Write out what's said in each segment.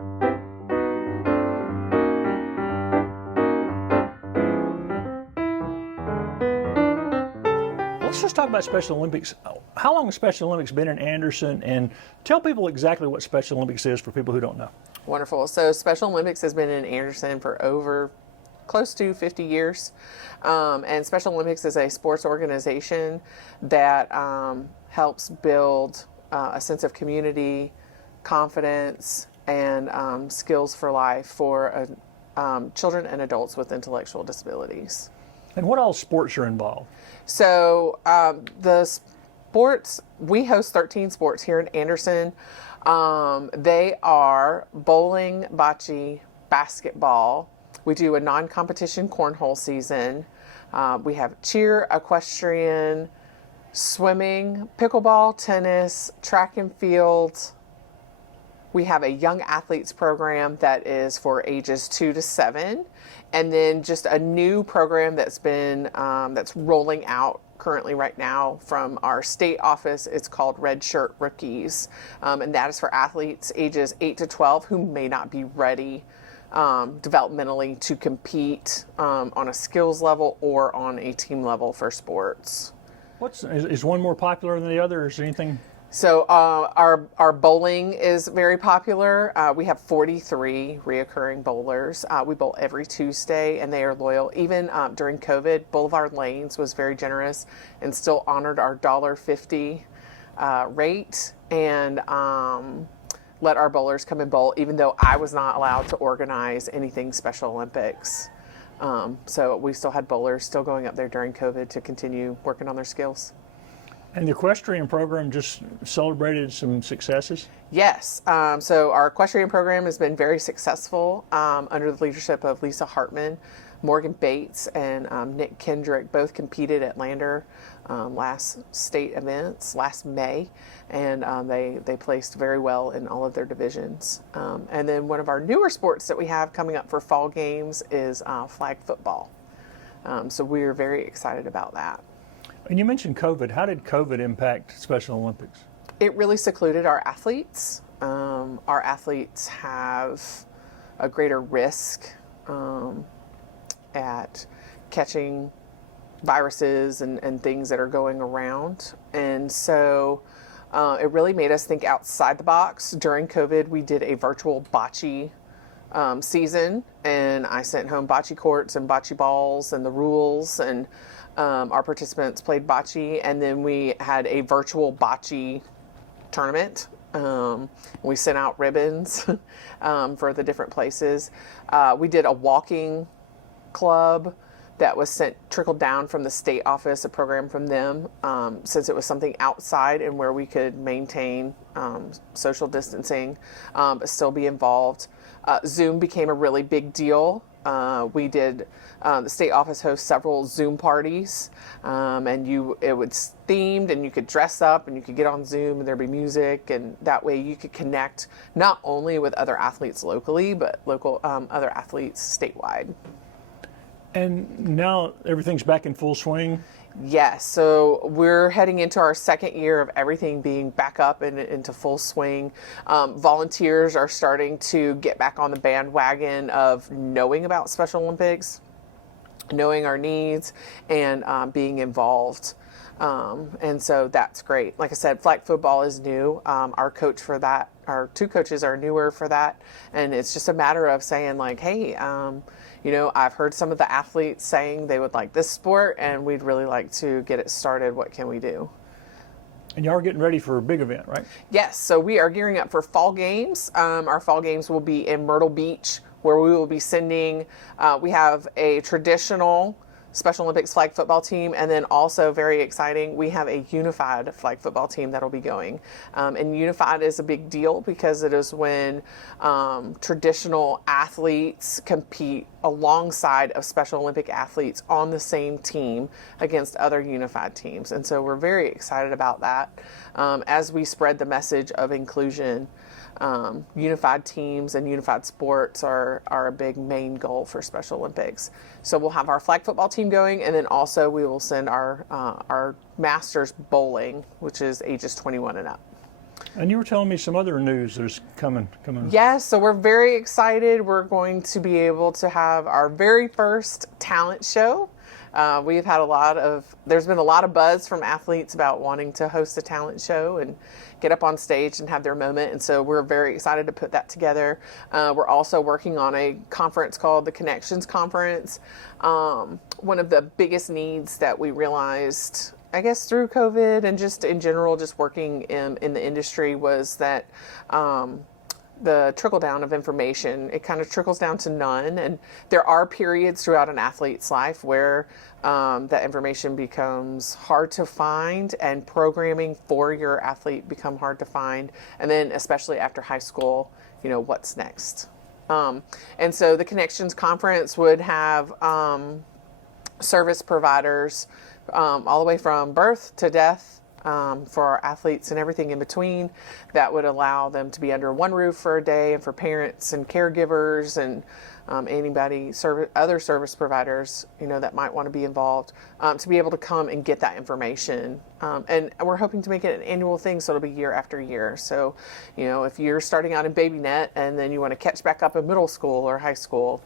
Let's just talk about Special Olympics. How long has Special Olympics been in Anderson? And tell people exactly what Special Olympics is for people who don't know. Wonderful. So Special Olympics has been in Anderson for over close to 50 years. And Special Olympics is a sports organization that helps build a sense of community, confidence, and skills for life for children and adults with intellectual disabilities. And what all sports are involved? So the sports, we host 13 sports here in Anderson. They are bowling, bocce, basketball. We do a non-competition cornhole season. We have cheer, equestrian, swimming, pickleball, tennis, track and field. We have a young athletes program that is for ages 2 to 7. And then just a new program that's been, that's rolling out currently right now from our state office. It's called Red Shirt Rookies. And that is for athletes ages 8 to 12 who may not be ready developmentally to compete on a skills level or on a team level for sports. Is one more popular than the other, or is there anything? So our bowling is very popular. We have 43 reoccurring bowlers. We bowl every Tuesday, and they are loyal. Even during COVID, Boulevard Lanes was very generous and still honored our $1.50 rate and let our bowlers come and bowl, even though I was not allowed to organize anything Special Olympics. So we still had bowlers still going up there during COVID to continue working on their skills. And the equestrian program just celebrated some successes? Yes. So our equestrian program has been very successful under the leadership of Lisa Hartman. Morgan Bates and Nick Kendrick both competed at Lander last state events last May, and they placed very well in all of their divisions. And then one of our newer sports that we have coming up for fall games is flag football. So we're very excited about that. And you mentioned COVID. How did COVID impact Special Olympics? It really secluded our athletes. Our athletes have a greater risk at catching viruses and things that are going around. And so it really made us think outside the box. During COVID, we did a virtual bocce season, and I sent home bocce courts and bocce balls and the rules, and our participants played bocce, and then we had a virtual bocce tournament. We sent out ribbons for the different places. We did a walking club that was trickled down from the state office, a program from them, since it was something outside and where we could maintain social distancing, but still be involved. Zoom became a really big deal. We did, the state office hosts several Zoom parties, and it was themed, and you could dress up and you could get on Zoom and there'd be music, and that way you could connect not only with other athletes locally, but other athletes statewide. And now everything's back in full swing? Yes, so we're heading into our second year of everything being back up and into full swing. Volunteers are starting to get back on the bandwagon of knowing about Special Olympics, knowing our needs, and being involved. And so that's great. Like I said, flag football is new. Our coach for that, our two coaches are newer for that. And it's just a matter of saying like, hey, I've heard some of the athletes saying they would like this sport and we'd really like to get it started. What can we do? And y'all are getting ready for a big event, right? Yes. So we are gearing up for fall games. Our fall games will be in Myrtle Beach, where we will be sending, we have a traditional Special Olympics flag football team, and then also very exciting, we have a unified flag football team that'll be going. And unified is a big deal because it is when traditional athletes compete alongside of Special Olympic athletes on the same team against other unified teams. And so we're very excited about that as we spread the message of inclusion. Unified teams and unified sports are a big main goal for Special Olympics. So we'll have our flag football team going, and then also we will send our masters bowling, which is ages 21 and up. And you were telling me some other news that's coming. Yes, so we're very excited. We're going to be able to have our very first talent show. We've had there's been a lot of buzz from athletes about wanting to host a talent show and get up on stage and have their moment. And so we're very excited to put that together. We're also working on a conference called the Connections Conference. One of the biggest needs that we realized, I guess, through COVID and just in general, just working in the industry, was that the trickle down of information, it kind of trickles down to none. And there are periods throughout an athlete's life where that information becomes hard to find, and programming for your athlete become hard to find. And then especially after high school, what's next? And so the Connections Conference would have service providers all the way from birth to death, for our athletes and everything in between, that would allow them to be under one roof for a day, and for parents and caregivers and other service providers, that might want to be involved, to be able to come and get that information. And we're hoping to make it an annual thing, so it'll be year after year. So, if you're starting out in baby net and then you want to catch back up in middle school or high school,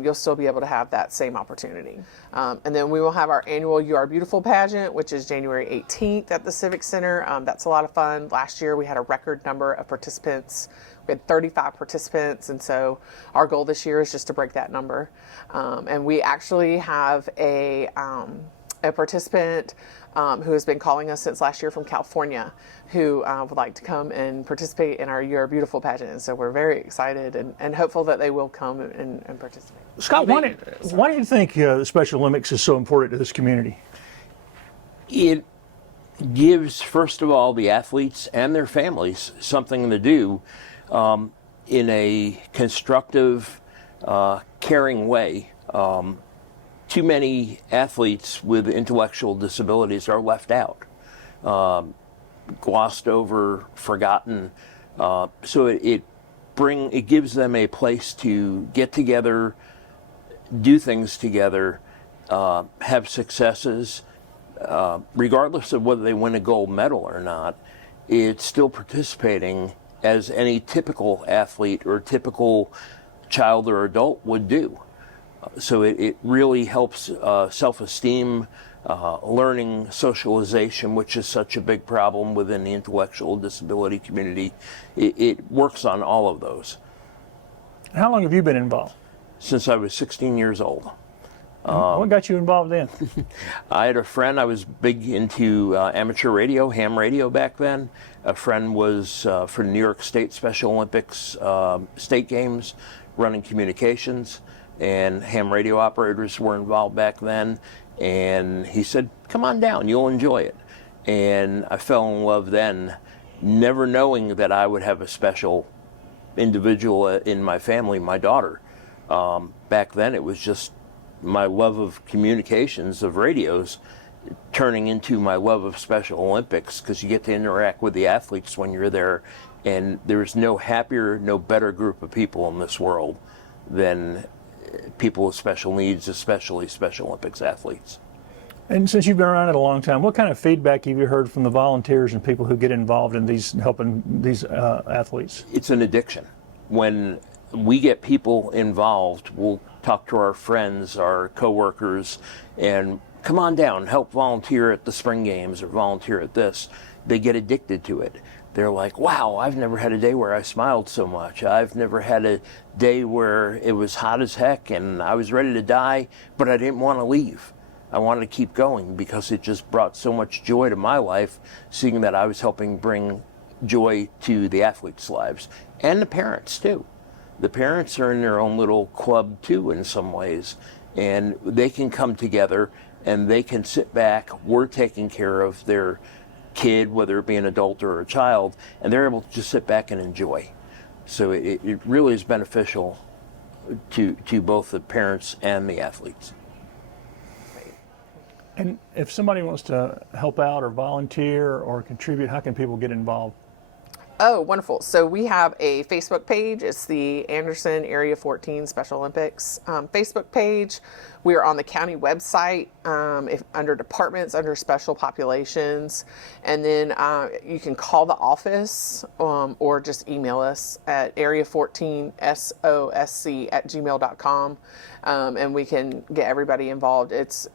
you'll still be able to have that same opportunity. And then we will have our annual You Are Beautiful pageant, which is January 18th at the Civic Center. That's a lot of fun. Last year we had a record number of participants. We had 35 participants, and so our goal this year is just to break that number. And we actually have a participant who has been calling us since last year from California, who would like to come and participate in our You Are Beautiful pageant. And so we're very excited and hopeful that they will come and participate. Scott, why do you think the Special Olympics is so important to this community? It gives, first of all, the athletes and their families something to do in a constructive, caring way. Too many athletes with intellectual disabilities are left out, glossed over, forgotten. So it gives them a place to get together, do things together, have successes, regardless of whether they win a gold medal or not. It's still participating as any typical athlete or typical child or adult would do. So it really helps self-esteem, learning, socialization, which is such a big problem within the intellectual disability community. It works on all of those. How long have you been involved? Since I was 16 years old. What got you involved then? I had a friend. I was big into amateur radio, ham radio back then. A friend was for the New York State Special Olympics state games, running communications, and ham radio operators were involved back then. And he said, "Come on down, you'll enjoy it." And I fell in love then, never knowing that I would have a special individual in my family, my daughter. Back then it was just my love of communications, of radios, turning into my love of Special Olympics, because you get to interact with the athletes when you're there, and there's no happier, no better group of people in this world than people with special needs, especially Special Olympics athletes. And since you've been around it a long time, what kind of feedback have you heard from the volunteers and people who get involved in helping these athletes? It's an addiction. When we get people involved, we'll talk to our friends, our coworkers, and come on down, help volunteer at the spring games or volunteer at this. They get addicted to it. They're like, wow, I've never had a day where I smiled so much. I've never had a day where it was hot as heck and I was ready to die, but I didn't want to leave. I wanted to keep going because it just brought so much joy to my life, seeing that I was helping bring joy to the athletes' lives and the parents too. The parents are in their own little club too in some ways, and they can come together and they can sit back. We're taking care of their kid, whether it be an adult or a child, and they're able to just sit back and enjoy. So it really is beneficial to both the parents and the athletes. And if somebody wants to help out or volunteer or contribute, how can people get involved? Oh, wonderful. So we have a Facebook page. It's the Anderson Area 14 Special Olympics Facebook page. We are on the county website under departments, under special populations. And then you can call the office or just email us at area14sosc@gmail.com. And we can get everybody involved. It's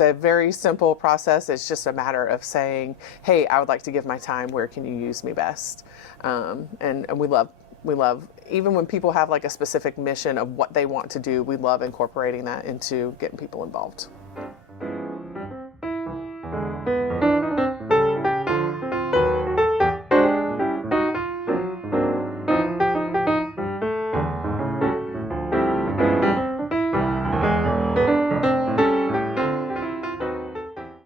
a very simple process. It's just a matter of saying, hey, I would like to give my time. Where can you use me best? And we love, even when people have like a specific mission of what they want to do, we love incorporating that into getting people involved.